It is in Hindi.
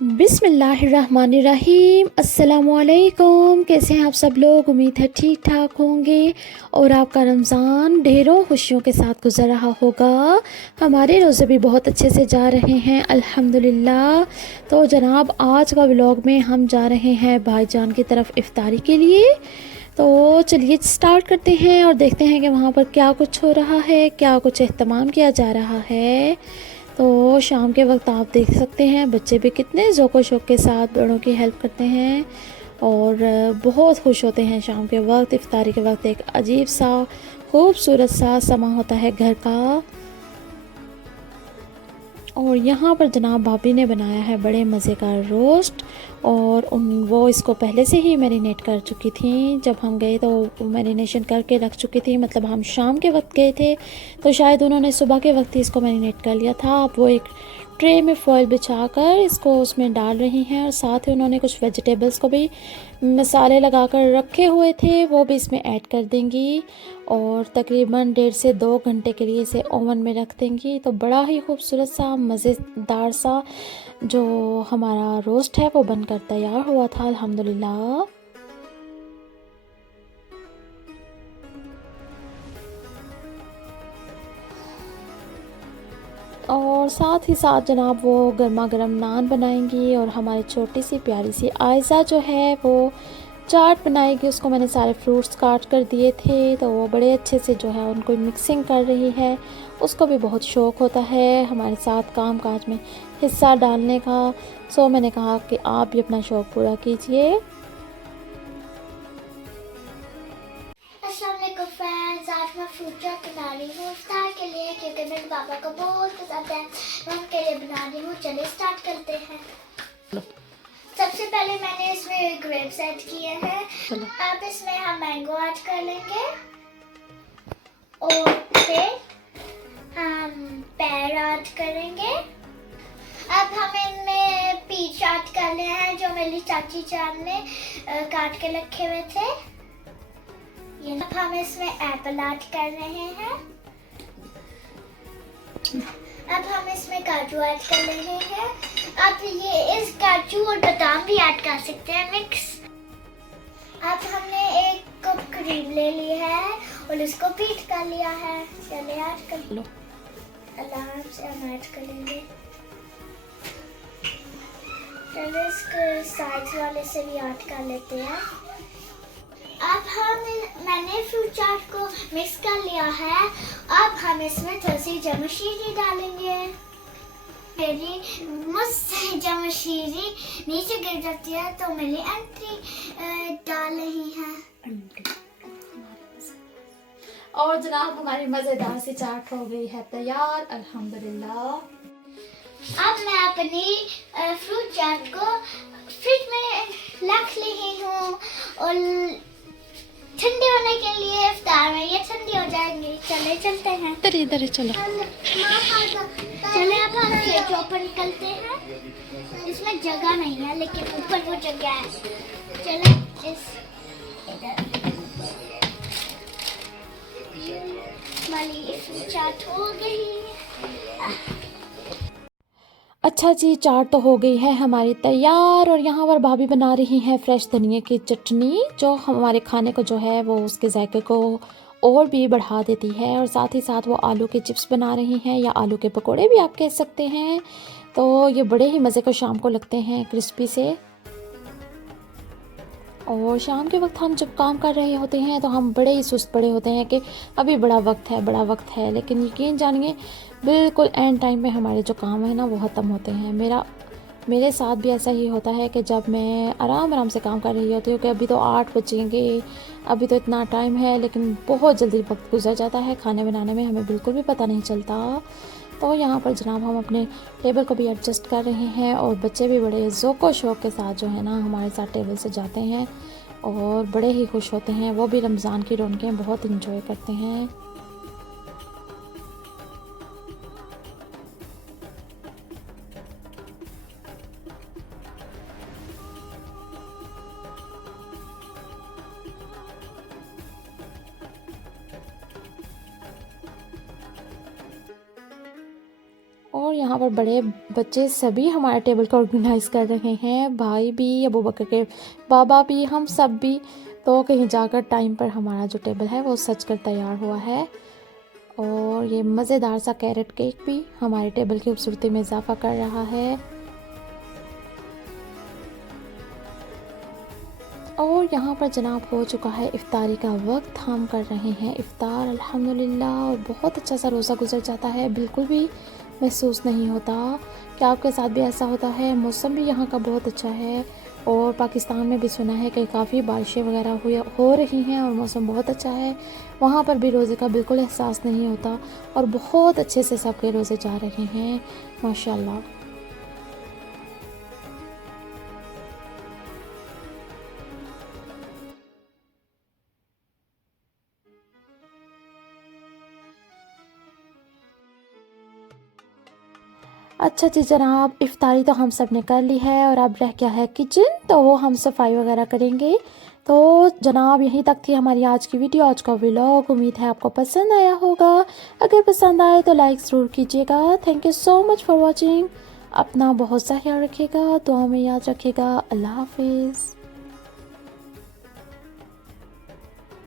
बिस्मिल्लाहिर्रहमानिर्रहीम। अस्सलामुअलैकुम। कैसे हैं आप सब लोग? उम्मीद है ठीक ठाक होंगे और आपका रमज़ान ढेरों खुशियों के साथ गुज़र रहा होगा। हमारे रोज़े भी बहुत अच्छे से जा रहे हैं अल्हम्दुलिल्लाह। तो जनाब, आज का व्लॉग में हम जा रहे हैं भाईजान की तरफ इफ्तारी के लिए। तो चलिए स्टार्ट करते हैं और देखते हैं कि वहाँ पर क्या कुछ हो रहा है, क्या कुछ एहतमाम किया जा रहा है। तो शाम के वक्त आप देख सकते हैं बच्चे भी कितने ज़ौक़ शौक़ के साथ बड़ों की हेल्प करते हैं और बहुत खुश होते हैं। शाम के वक्त इफ्तारी के वक्त एक अजीब सा खूबसूरत सा समा होता है घर का। और यहाँ पर जनाब भाभी ने बनाया है बड़े मज़े का रोस्ट और वो इसको पहले से ही मैरिनेट कर चुकी थी। जब हम गए तो मैरिनेशन करके रख चुकी थी, मतलब हम शाम के वक्त गए थे तो शायद उन्होंने सुबह के वक्त ही इसको मैरिनेट कर लिया था। अब वो एक ट्रे में फॉयल बिछाकर इसको उसमें डाल रही हैं और साथ ही उन्होंने कुछ वेजिटेबल्स को भी मसाले लगाकर रखे हुए थे, वो भी इसमें ऐड कर देंगी और तकरीबन 1.5 से 2 घंटे के लिए इसे ओवन में रख देंगी। तो बड़ा ही खूबसूरत सा मज़ेदार सा जो हमारा रोस्ट है वो बनकर तैयार हुआ था अल्हम्दुलिल्लाह। और साथ ही साथ जनाब वो गर्मा गर्म नान बनाएंगी और हमारी छोटी सी प्यारी सी आयज़ा जो है वो चाट बनाएगी। उसको मैंने सारे फ्रूट्स काट कर दिए थे तो वो बड़े अच्छे से जो है उनको मिक्सिंग कर रही है। उसको भी बहुत शौक़ होता है हमारे साथ काम काज में हिस्सा डालने का। सो मैंने कहा कि आप भी अपना शौक़ पूरा कीजिए। अस्सलाम वालेकुम फ्रेंड्स, आज मैं फ्रूट चाट बना रही हूँ इफ्तार के लिए क्योंकि मेरे पापा को बहुत पसंद है। मैं उनके लिए बना रही हूँ। चलिए स्टार्ट करते हैं। सबसे पहले मैंने इसमें ग्रेप्स ऐड किए हैं। अब इसमें हम मैंगो ऐड कर लेंगे और फिर हम पेयर ऐड करेंगे। अब हम इनमें पीच ऐड कर रहे हैं जो मेरी चाची जान ने काट के रखे हुए थे। अब हम इसमें एप्पल ऐड कर रहे हैं। अब हम इसमें काजू ऐड कर रहे हैं। अब ये इस काजू और बादाम भी ऐड कर सकते हैं मिक्स। अब हमने एक कप क्रीम ले ली है और इसको बीट कर लिया है। चलिए ऐड कर लो। आराम से हम ऐड करेंगे। चलो इसके साइड वाले से भी ऐड कर लेते हैं। अब मैंने फ्रूट चाट को मिक्स कर लिया है। अब हम इसमें थोड़ी सी जमशीरी डालेंगे। मेरी मुझसे जमशीरी नीचे गिर जाती है तो मेरी एंट्री डाल रही है। और जनाब हमारी मज़ेदार सी चाट हो गई है तैयार अल्हम्दुलिल्लाह। अब मैं अपनी फ्रूट चाट को फ्रिज में रख रही हूँ और ठंडे होने के लिए इफ्तार में ये ठंडी हो जाएंगी। चले चलते हैं। इधर चलो। चले अब हम फ्रिज ओपन करते हैं। इसमें जगह नहीं है लेकिन ऊपर वो जगह है। चले इस हमारी चाट हो गई। अच्छा जी, चाट तो हो गई है हमारी तैयार और यहाँ पर भाभी बना रही हैं फ्रेश धनिया की चटनी जो हमारे खाने को जो है वो उसके जायके को और भी बढ़ा देती है। और साथ ही साथ वो आलू के चिप्स बना रही हैं या आलू के पकोड़े भी आप कह सकते हैं। तो ये बड़े ही मज़े को शाम को लगते हैं क्रिस्पी से। और शाम के वक्त हम जब काम कर रहे होते हैं तो हम बड़े ही सुस्त पड़े होते हैं कि अभी बड़ा वक्त है, लेकिन यकीन जानिए बिल्कुल एंड टाइम में हमारे जो काम है ना वो ख़त्म होते हैं। मेरे साथ भी ऐसा ही होता है कि जब मैं आराम से काम कर रही होती हूँ कि अभी तो 8 बजेंगे, अभी तो इतना टाइम है, लेकिन बहुत जल्दी वक्त गुजर जाता है। खाने बनाने में हमें बिल्कुल भी पता नहीं चलता। तो यहाँ पर जनाब हम अपने टेबल को भी एडजस्ट कर रहे हैं और बच्चे भी बड़े ज़ौक़ शौक़ के साथ जो है ना हमारे साथ टेबल से जाते हैं और बड़े ही खुश होते हैं। वो भी रमज़ान की रौनकें बहुत इंजॉय करते हैं। और यहाँ पर बड़े बच्चे सभी हमारे टेबल को ऑर्गेनाइज कर रहे हैं, भाई भी, अबू बकर के बाबा भी, हम सब भी। तो कहीं जाकर टाइम पर हमारा जो टेबल है वो सज कर तैयार हुआ है। और ये मज़ेदार सा कैरेट केक भी हमारे टेबल की खूबसूरती में इजाफा कर रहा है। और यहाँ पर जनाब हो चुका है इफ्तारी का वक्त, हम कर रहे हैं इफ्तार अल्हम्दुलिल्लाह। और बहुत अच्छा सा रोज़ा गुजर जाता है, बिल्कुल भी महसूस नहीं होता। क्या आपके साथ भी ऐसा होता है? मौसम भी यहाँ का बहुत अच्छा है और पाकिस्तान में भी सुना है कि काफ़ी बारिशें वगैरह हो रही हैं और मौसम बहुत अच्छा है। वहाँ पर भी रोज़े का बिल्कुल एहसास नहीं होता और बहुत अच्छे से सबके रोज़े जा रहे हैं माशाल्लाह। अच्छा जी जनाब, इफ्तारी तो हम सब ने कर ली है और अब रह गया है किचन, तो वो हम सफाई वगैरह करेंगे। तो जनाब यहीं तक थी हमारी आज की वीडियो, आज का व्लॉग। उम्मीद है आपको पसंद आया होगा। अगर पसंद आए तो लाइक ज़रूर कीजिएगा। Thank you so much for watching. अपना बहुत सा ख्याल रखिएगा, दुआ में याद रखिएगा। अल्लाह हाफिज़।